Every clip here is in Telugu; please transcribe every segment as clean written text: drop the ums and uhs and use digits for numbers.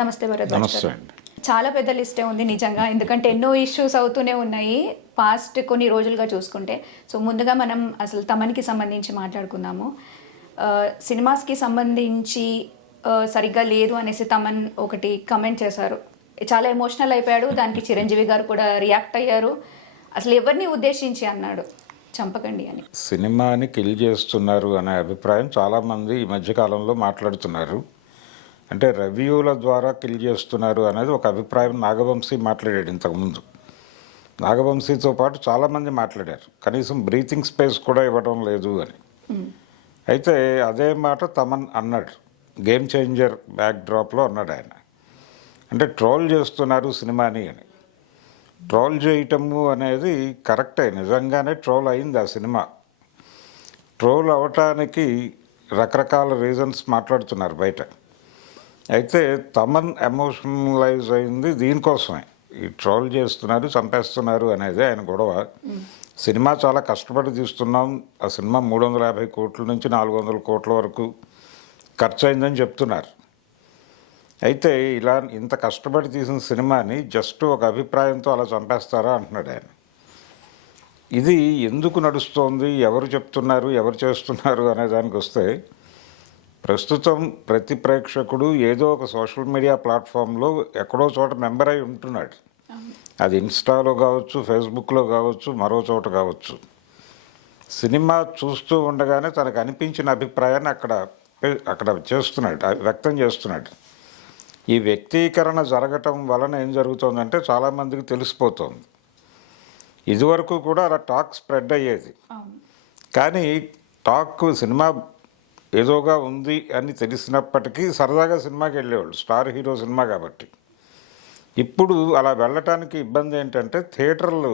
నమస్తే భరద్వాజ్ నమస్తే గారు. అండి. చాలా పెద్ద లిస్టే ఉంది నిజంగా. ఎందుకంటే ఎన్నో ఇష్యూస్ అవుతూనే ఉన్నాయి పాస్ట్ కొన్ని రోజులుగా చూసుకుంటే. సో ముందుగా మనం అసలు తమన్కి సంబంధించి మాట్లాడుకుందాము. సినిమాస్కి సంబంధించి సరిగ్గా లేదు అనేసి తమన్ ఒకటి కమెంట్ చేశారు. చాలా ఎమోషనల్ అయిపోయాడు. దానికి చిరంజీవి గారు కూడా రియాక్ట్ అయ్యారు. అసలు ఎవరిని ఉద్దేశించి అన్నాడు చంపకండి అని. సినిమాని కిల్ చేస్తున్నారు అనే అభిప్రాయం చాలామంది ఈ మధ్యకాలంలో మాట్లాడుతున్నారు. అంటే రివ్యూల ద్వారా కిల్ చేస్తున్నారు అనేది ఒక అభిప్రాయం నాగవంశీ మాట్లాడాడు ఇంతకుముందు. నాగవంశీతో పాటు చాలామంది మాట్లాడారు. కనీసం బ్రీతింగ్ స్పేస్ కూడా ఇవ్వడం లేదు అని. అయితే అదే మాట తమన్ అన్నాడు. గేమ్ చేంజర్ బ్యాక్ డ్రాప్లో అన్నాడు ఆయన. అంటే ట్రోల్ చేస్తున్నారు సినిమాని అని. ట్రోల్ చేయటము అనేది కరెక్టే, నిజంగానే ట్రోల్ అయింది ఆ సినిమా. ట్రోల్ అవటానికి రకరకాల రీజన్స్ మాట్లాడుతున్నారు బయట. అయితే తమన్ ఎమోషనలైజ్ అయింది దీనికోసమే. ఈ ట్రోల్ చేస్తున్నారు, చంపేస్తున్నారు అనేది ఆయన గొడవ. సినిమా చాలా కష్టపడి తీస్తున్నాం, ఆ సినిమా 350 కోట్ల నుంచి 400 కోట్ల వరకు ఖర్చు అయిందని చెప్తున్నారు. అయితే ఇలా ఇంత కష్టపడి తీసిన సినిమాని జస్ట్ ఒక అభిప్రాయంతో అలా చంపేస్తారా అంటున్నాడు ఆయన. ఇది ఎందుకు నడుస్తోంది, ఎవరు చెప్తున్నారు, ఎవరు చేస్తున్నారు అనే దానికి వస్తే, ప్రస్తుతం ప్రతి ప్రేక్షకుడు ఏదో ఒక సోషల్ మీడియా ప్లాట్ఫామ్లో ఎక్కడో చోట మెంబర్ అయి ఉంటున్నాడు. అది ఇన్స్టాలో కావచ్చు, ఫేస్బుక్లో కావచ్చు, మరో చోట కావచ్చు. సినిమా చూస్తూ ఉండగానే తనకు అనిపించిన అభిప్రాయాన్ని అక్కడ చేస్తున్నాడు, వ్యక్తం చేస్తున్నాడు. ఈ వ్యక్తీకరణ జరగటం వలన ఏం జరుగుతుందంటే చాలామందికి తెలిసిపోతుంది. ఇదివరకు కూడా అలా టాక్ స్ప్రెడ్ అయ్యేది. కానీ టాక్ సినిమా ఏదోగా ఉంది అని తెలిసినప్పటికీ సరదాగా సినిమాకి వెళ్ళేవాళ్ళు, స్టార్ హీరో సినిమా కాబట్టి. ఇప్పుడు అలా వెళ్ళటానికి ఇబ్బంది ఏంటంటే థియేటర్లు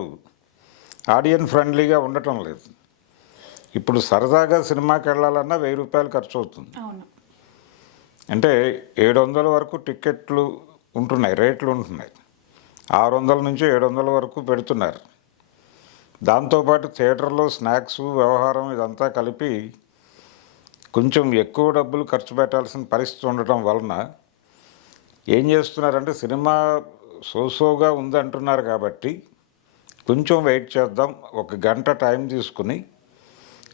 ఆడియన్స్ ఫ్రెండ్లీగా ఉండటం లేదు. ఇప్పుడు సరదాగా సినిమాకి వెళ్ళాలన్నా 1000 రూపాయలు ఖర్చు అవుతుంది. అంటే 700 వరకు టికెట్లు ఉంటున్నాయి, రేట్లు ఉంటున్నాయి. 600 నుంచి 700 వరకు పెడుతున్నారు. దాంతోపాటు థియేటర్లో స్నాక్స్ వ్యవహారం ఇదంతా కలిపి కొంచెం ఎక్కువ డబ్బులు ఖర్చు పెట్టాల్సిన పరిస్థితి ఉండటం వలన ఏం చేస్తున్నారంటే సినిమా సోసోగా ఉంది అంటున్నారు కాబట్టి కొంచెం వెయిట్ చేద్దాం, 1 గంట టైం తీసుకుని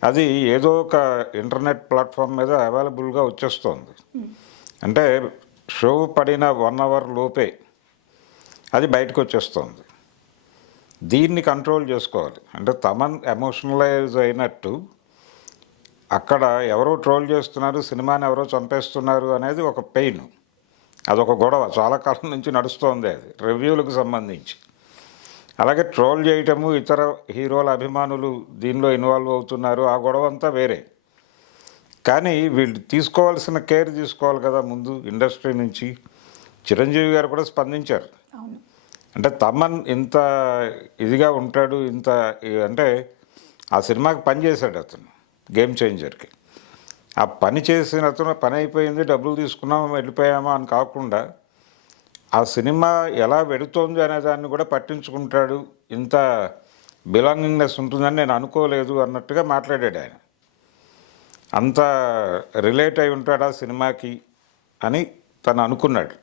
అది ఏదో ఒక ఇంటర్నెట్ ప్లాట్ఫామ్ మీద అవైలబుల్గా వచ్చేస్తుంది. అంటే షో పడిన 1 అవర్ లోపే అది బయటకు వచ్చేస్తుంది. దీన్ని కంట్రోల్ చేసుకోవాలి. అంటే తమన్ ఎమోషనలైజ్ అయినట్టు అక్కడ ఎవరో ట్రోల్ చేస్తున్నారు, సినిమాని ఎవరో చంపేస్తున్నారు అనేది ఒక పెయిన్, అదొక గొడవ చాలా కాలం నుంచి నడుస్తోంది. అది రివ్యూలకు సంబంధించి. అలాగే ట్రోల్ చేయటము, ఇతర హీరోల అభిమానులు దీనిలో ఇన్వాల్వ్ అవుతున్నారు, ఆ గొడవ అంతా వేరే. కానీ వీళ్ళు తీసుకోవాల్సిన కేర్ తీసుకోవాలి కదా ముందు ఇండస్ట్రీ నుంచి. చిరంజీవి గారు కూడా స్పందించారు. అంటే తమన్ ఇంత ఇదిగా ఉంటాడు, ఇంత అంటే ఆ సినిమాకి పని చేశాడు అతను, గేమ్ చేంజర్కి. ఆ పని చేసిన అతను పని అయిపోయింది, డబ్బులు తీసుకున్నాము వెళ్ళిపోయామా అని కాకుండా ఆ సినిమా ఎలా వెడుతోంది అనే దాన్ని కూడా పట్టించుకుంటాడు. ఇంత బిలాంగింగ్నెస్ ఉంటుందని నేను అనుకోలేదు అన్నట్టుగా మాట్లాడాడు ఆయన. అంత రిలేట్ అయి ఉంటాడా సినిమాకి అని తను అనుకున్నాడు.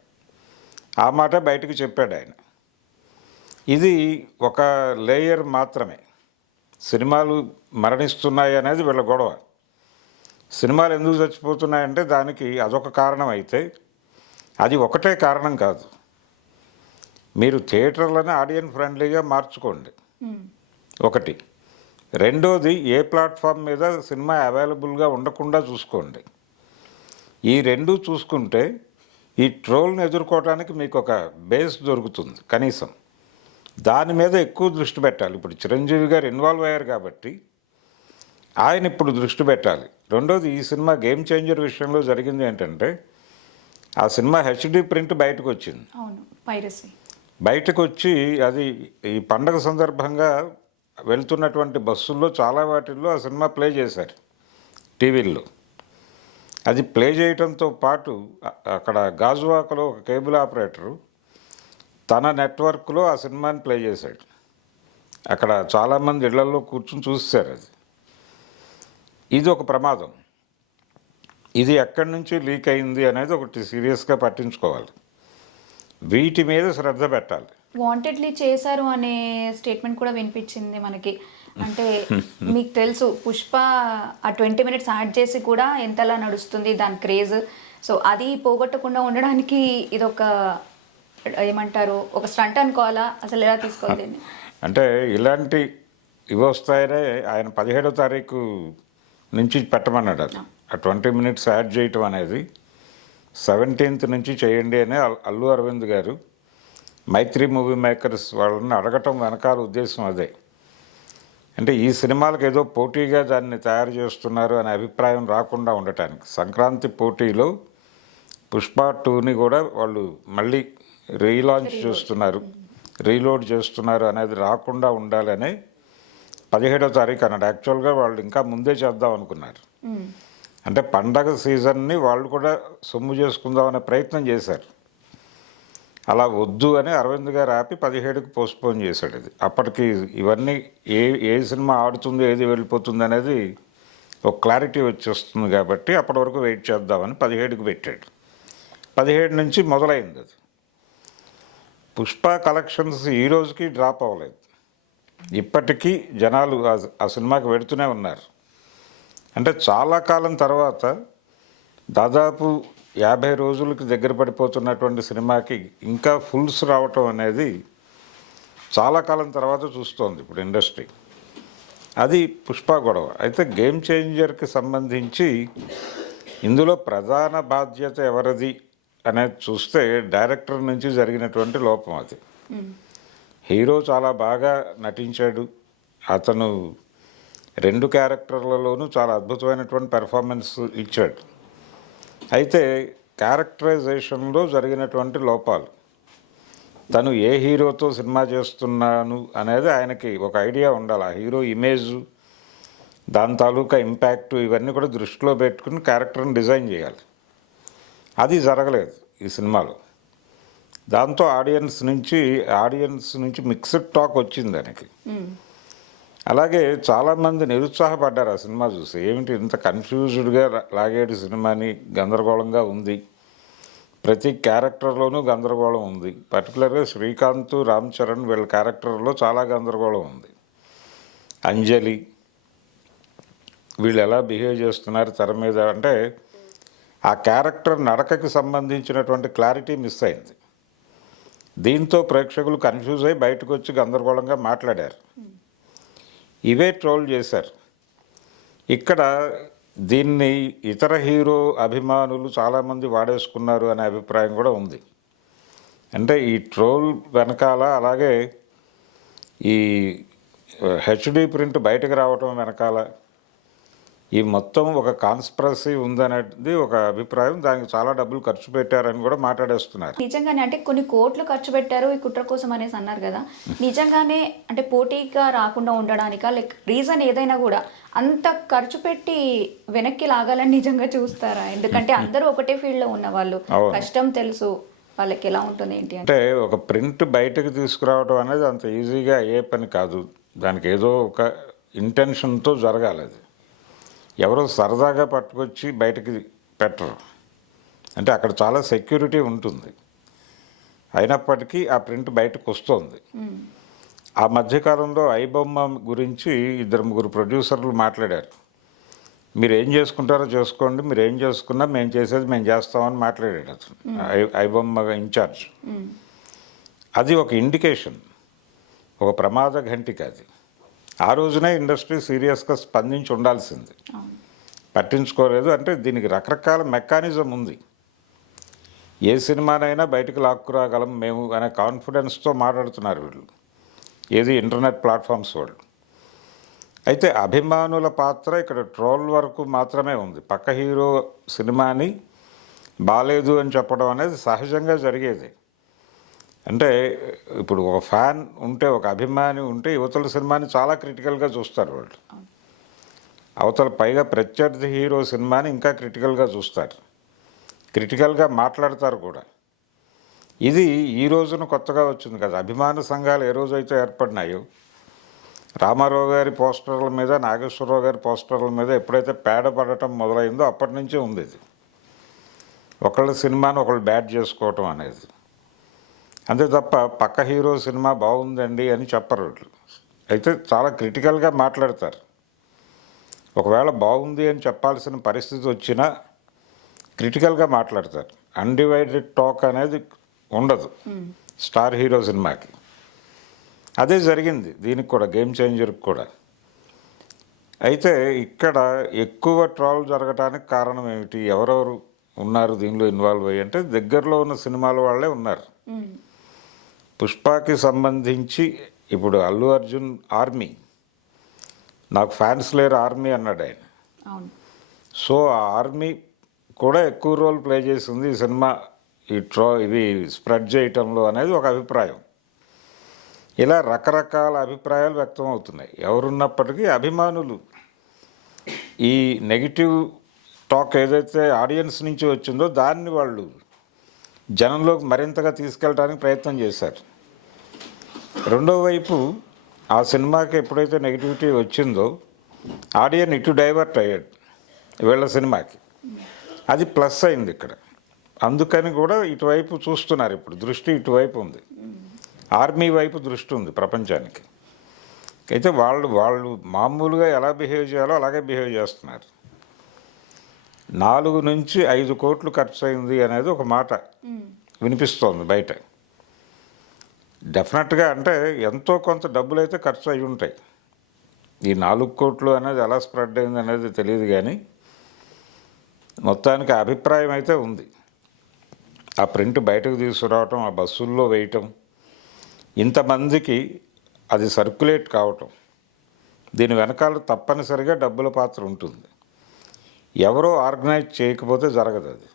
ఆ మాట బయటకు చెప్పాడు ఆయన. ఇది ఒక లేయర్ మాత్రమే. సినిమాలు మరణిస్తున్నాయి అనేది వీళ్ళ గొడవ. సినిమాలు ఎందుకు చచ్చిపోతున్నాయంటే దానికి అదొక కారణం అయితే, అది ఒకటే కారణం కాదు. మీరు థియేటర్లను ఆడియన్స్ ఫ్రెండ్లీగా మార్చుకోండి ఒకటి. రెండోది, ఏ ప్లాట్ఫామ్ మీద సినిమా అవైలబుల్గా ఉండకుండా చూసుకోండి. ఈ రెండు చూసుకుంటే ఈ ట్రోల్ని ఎదుర్కోవడానికి మీకు ఒక బేస్ దొరుకుతుంది. కనీసం దాని మీద ఎక్కువ దృష్టి పెట్టాలి. ఇప్పుడు చిరంజీవి గారు ఇన్వాల్వ్ అయ్యారు కాబట్టి ఆయన ఇప్పుడు దృష్టి పెట్టాలి. రెండోది, ఈ సినిమా గేమ్ చేంజర్ విషయంలో జరిగింది ఏంటంటే ఆ సినిమా హెచ్డి ప్రింట్ బయటకు వచ్చింది. బయటకు వచ్చి అది ఈ పండగ సందర్భంగా వెళ్తున్నటువంటి బస్సుల్లో చాలా వాటిల్లో ఆ సినిమా ప్లే చేశారు టీవీల్లో. అది ప్లే చేయడంతో పాటు అక్కడ గాజువాకలో ఒక కేబుల్ ఆపరేటరు తన నెట్వర్క్లో ఆ సినిమాని ప్లే చేశాడు. అక్కడ చాలామంది ఇళ్లలో కూర్చుని చూశారు. ఇది ఒక ప్రమాదం. ఇది ఎక్కడి నుంచి లీక్ అయింది అనేది ఒకటి సీరియస్గా పట్టించుకోవాలి. వీటి మీద శ్రద్ధ పెట్టాలి. వాంటెడ్లీ చేశారు అనే స్టేట్మెంట్ కూడా వినిపించింది మనకి. అంటే మీకు తెలుసు పుష్ప ఆ 20 మినిట్స్ యాడ్ చేసి కూడా ఎంతలా నడుస్తుంది దాని క్రేజ్. సో అది పోగొట్టకుండా ఉండడానికి ఇదొక ఏమంటారు ఒక స్టంట్ అనుకోవాలా, అసలు ఎలా తీసుకోవాలి దీన్ని? అంటే ఇలాంటి ఇవి వస్తాయనే ఆయన 17వ తారీఖు నుంచి పెట్టమన్నాడు. అది ఆ 20 మినిట్స్ యాడ్ చేయటం అనేది 17th నుంచి చేయండి అని అల్లు అరవింద్ గారు మైత్రి మూవీ మేకర్స్ వాళ్ళని అడగటం వెనకాల ఉద్దేశం అదే. అంటే ఈ సినిమాలకు ఏదో పోటీగా దాన్ని తయారు చేస్తున్నారు అనే అభిప్రాయం రాకుండా ఉండటానికి సంక్రాంతి పోటీలో పుష్ప 2ని కూడా వాళ్ళు మళ్ళీ రీలాంచ్ చేస్తున్నారు, రీలోడ్ చేస్తున్నారు అనేది రాకుండా ఉండాలని 17వ తారీఖు అన్నాడు. యాక్చువల్గా వాళ్ళు ఇంకా ముందే చేద్దాం అనుకున్నారు. అంటే పండగ సీజన్ని వాళ్ళు కూడా సొమ్ము చేసుకుందాం అనే ప్రయత్నం చేశారు. అలా వద్దు అని అరవింద్ గారు ఆపి 17కి పోస్ట్పోన్ చేశాడు. ఇది అప్పటికి ఇవన్నీ ఏ సినిమా ఆడుతుంది ఏది వెళ్ళిపోతుంది అనేది ఒక క్లారిటీ వచ్చేస్తుంది కాబట్టి అప్పటి వరకు వెయిట్ చేద్దామని 17కి పెట్టాడు. 17 నుంచి మొదలైంది అది. పుష్ప కలెక్షన్స్ ఈ రోజుకి డ్రాప్ అవ్వలేదు. ఇప్పటికీ జనాలు ఆ సినిమాకి వెడుతూనే ఉన్నారు. అంటే చాలా కాలం తర్వాత దాదాపు 50 రోజులకి దగ్గర పడిపోతున్నటువంటి సినిమాకి ఇంకా ఫుల్స్ రావటం అనేది చాలా కాలం తర్వాత చూస్తోంది ఇప్పుడు ఇండస్ట్రీ. అది పుష్ప గొడవ. అయితే గేమ్ చేంజర్కి సంబంధించి ఇందులో ప్రధాన బాధ్యత ఎవరిది అనేది చూస్తే డైరెక్టర్ నుంచి జరిగినటువంటి లోపం అది. హీరో చాలా బాగా నటించాడు. అతను 2 క్యారెక్టర్లలోనూ చాలా అద్భుతమైనటువంటి పెర్ఫార్మెన్స్ ఇచ్చాడు. అయితే క్యారెక్టరైజేషన్లో జరిగినటువంటి లోపాలు, తను ఏ హీరోతో సినిమా చేస్తున్నాను అనేది ఆయనకి ఒక ఐడియా ఉండాలి. ఆ హీరో ఇమేజ్, దాని తాలూకా ఇంపాక్ట్ ఇవన్నీ కూడా దృష్టిలో పెట్టుకుని క్యారెక్టర్ని డిజైన్ చేయాలి. అది జరగలేదు ఈ సినిమాలో. దాంతో ఆడియన్స్ నుంచి మిక్స్డ్ టాక్ వచ్చింది దానికి. అలాగే చాలామంది నిరుత్సాహపడ్డారు ఆ సినిమా చూసి. ఏమిటి ఇంత కన్ఫ్యూజ్డ్గా లాగేడు సినిమాని, గందరగోళంగా ఉంది, ప్రతి క్యారెక్టర్లోనూ గందరగోళం ఉంది. పర్టికులర్గా శ్రీకాంత్, రామ్ చరణ్ వీళ్ళ క్యారెక్టర్లో చాలా గందరగోళం ఉంది. అంజలి వీళ్ళు ఎలా బిహేవ్ చేస్తున్నారు తెర మీద అంటే ఆ క్యారెక్టర్ నడకకి సంబంధించినటువంటి క్లారిటీ మిస్ అయింది. దీంతో ప్రేక్షకులు కన్ఫ్యూజ్ అయ్యి బయటకు వచ్చి గందరగోళంగా మాట్లాడారు. ఇవే ట్రోల్ చేశారు. ఇక్కడ దీన్ని ఇతర హీరో అభిమానులు చాలామంది వాడేసుకున్నారు అనే అభిప్రాయం కూడా ఉంది. అంటే ఈ ట్రోల్ వెనకాల, అలాగే ఈ హెచ్డి ప్రింట్ బయటకు రావటం వెనకాల ఈ మొత్తం ఒక కాన్స్పిరసీ ఉందనేది ఒక అభిప్రాయం. దానికి చాలా డబ్బులు ఖర్చు పెట్టారని కూడా మాట్లాడేస్తున్నారు. నిజంగానే అంటే కొన్ని కోట్లు ఖర్చు పెట్టారు ఈ కుట్ర కోసం అనేసి అన్నారు కదా. నిజంగానే అంటే పోటీగా రాకుండా ఉండడానికా, లైక్ రీజన్ ఏదైనా కూడా అంత ఖర్చు పెట్టి వెనక్కి లాగాలని నిజంగా చూస్తారా? ఎందుకంటే అందరూ ఒకటే ఫీల్డ్లో ఉన్న వాళ్ళు, కష్టం తెలుసు వాళ్ళకి ఎలా ఉంటుంది ఏంటి అంటే ఒక ప్రింట్ బయటకు తీసుకురావడం అనేది అంత ఈజీగా అయ్యే పని కాదు. దానికి ఏదో ఒక ఇంటెన్షన్తో జరగాలి. అది ఎవరో సరదాగా పట్టుకొచ్చి బయటకి పెట్టరు. అంటే అక్కడ చాలా సెక్యూరిటీ ఉంటుంది. అయినప్పటికీ ఆ ప్రింట్ బయటకు వస్తుంది. ఆ మధ్యకాలంలో ఐబొమ్మ గురించి 2-3 ప్రొడ్యూసర్లు మాట్లాడారు. మీరు ఏం చేసుకుంటారో చేసుకోండి, మీరు ఏం చేసుకున్నా మేము చేసేది మేము చేస్తామని మాట్లాడాడు అతను, ఐబొమ్మ ఇన్ఛార్జ్. అది ఒక ఇండికేషన్, ఒక ప్రమాద ఘంటిక. అది ఆ రోజునే ఇండస్ట్రీ సీరియస్గా స్పందించి ఉండాల్సింది. పట్టించుకోలేదు. అంటే దీనికి రకరకాల మెకానిజం ఉంది. ఏ సినిమానైనా బయటకు లాక్కురాగలం మేము అనే కాన్ఫిడెన్స్తో మాట్లాడుతున్నారు వీళ్ళు, ఏది ఇంటర్నెట్ ప్లాట్ఫామ్స్ వాళ్ళు. అయితే అభిమానుల పాత్ర ఇక్కడ ట్రోల్ వరకు మాత్రమే ఉంది. పక్క హీరో సినిమాని బాలేదు అని చెప్పడం అనేది సహజంగా జరిగేది. అంటే ఇప్పుడు ఒక ఫ్యాన్ ఉంటే, ఒక అభిమాని ఉంటే యువతల సినిమాని చాలా క్రిటికల్గా చూస్తారు వాళ్ళు. అవతల పైగా ప్రత్యర్థి హీరో సినిమాని ఇంకా క్రిటికల్గా చూస్తారు, క్రిటికల్గా మాట్లాడతారు కూడా. ఇది ఈ రోజున కొత్తగా వచ్చింది కదా. అభిమాన సంఘాలు ఏ రోజైతే ఏర్పడినాయో, రామారావు గారి పోస్టర్ల మీద, నాగేశ్వరరావు గారి పోస్టర్ల మీద ఎప్పుడైతే పేడ పడటం మొదలైందో అప్పటి నుంచే ఉంది ఇది. ఒకళ్ళ సినిమాని ఒకళ్ళు బ్యాడ్ చేసుకోవటం అనేది. అంతే తప్ప పక్క హీరో సినిమా బాగుందండి అని చెప్పరు వాళ్ళు. అయితే చాలా క్రిటికల్గా మాట్లాడతారు. ఒకవేళ బాగుంది అని చెప్పాల్సిన పరిస్థితి వచ్చినా క్రిటికల్గా మాట్లాడతారు. అన్డివైడెడ్ టాక్ అనేది ఉండదు స్టార్ హీరో సినిమాకి. అదే జరిగింది దీనికి కూడా, గేమ్ చేంజర్కి కూడా. అయితే ఇక్కడ ఎక్కువ ట్రోల్ జరగడానికి కారణం ఏమిటి? ఎవరెవరు ఉన్నారు దీనిలో ఇన్వాల్వ్ అయ్యి అంటే దగ్గరలో ఉన్న సినిమాల వాళ్ళే ఉన్నారు. పుష్పకి సంబంధించి ఇప్పుడు అల్లు అర్జున్ ఆర్మీ, నాకు ఫ్యాన్స్ లేరు ఆర్మీ అన్నాడు ఆయన. అవును. సో ఆ ఆర్మీ కూడా ఎక్కువ రోల్ ప్లే చేసింది ఈ సినిమా ఇవి స్ప్రెడ్ చేయటంలో అనేది ఒక అభిప్రాయం. ఇలా రకరకాల అభిప్రాయాలు వ్యక్తం అవుతున్నాయి. ఎవరున్నప్పటికీ అభిమానులు ఈ నెగిటివ్ టాక్ ఏదైతే ఆడియన్స్ నుంచి వచ్చిందో దాన్ని వాళ్ళు జనంలోకి మరింతగా తీసుకెళ్ళడానికి ప్రయత్నం చేశారు. రెండో వైపు ఆ సినిమాకి ఎప్పుడైతే నెగిటివిటీ వచ్చిందో ఆడియన్ ఇటు డైవర్ట్ అయ్యాడు వీళ్ళ సినిమాకి. అది ప్లస్ అయింది ఇక్కడ. అందుకని కూడా ఇటువైపు చూస్తున్నారు. ఇప్పుడు దృష్టి ఇటువైపు ఉంది, ఆర్మీ వైపు దృష్టి ఉంది ప్రపంచానికి. అయితే వాళ్ళు మామూలుగా ఎలా బిహేవ్ చేయాలో అలాగే బిహేవ్ చేస్తున్నారు. 4 నుంచి 5 కోట్లు ఖర్చు అయింది అనేది ఒక మాట వినిపిస్తోంది బయట. డెఫినెట్గా అంటే ఎంతో కొంత డబ్బులు అయితే ఖర్చు అయి ఉంటాయి. ఈ 4 కోట్లు అనేది ఎలా స్ప్రెడ్ అయింది అనేది తెలియదు, కానీ మొత్తానికి అభిప్రాయం అయితే ఉంది. ఆ ప్రింట్ బయటకు తీసుకురావటం, ఆ బస్సుల్లో వేయటం, ఇంతమందికి అది సర్క్యులేట్ కావటం, దీని వెనకాల తప్పనిసరిగా డబ్బుల పాత్ర ఉంటుంది. ఎవరో ఆర్గనైజ్ చేయకపోతే జరగదు అది.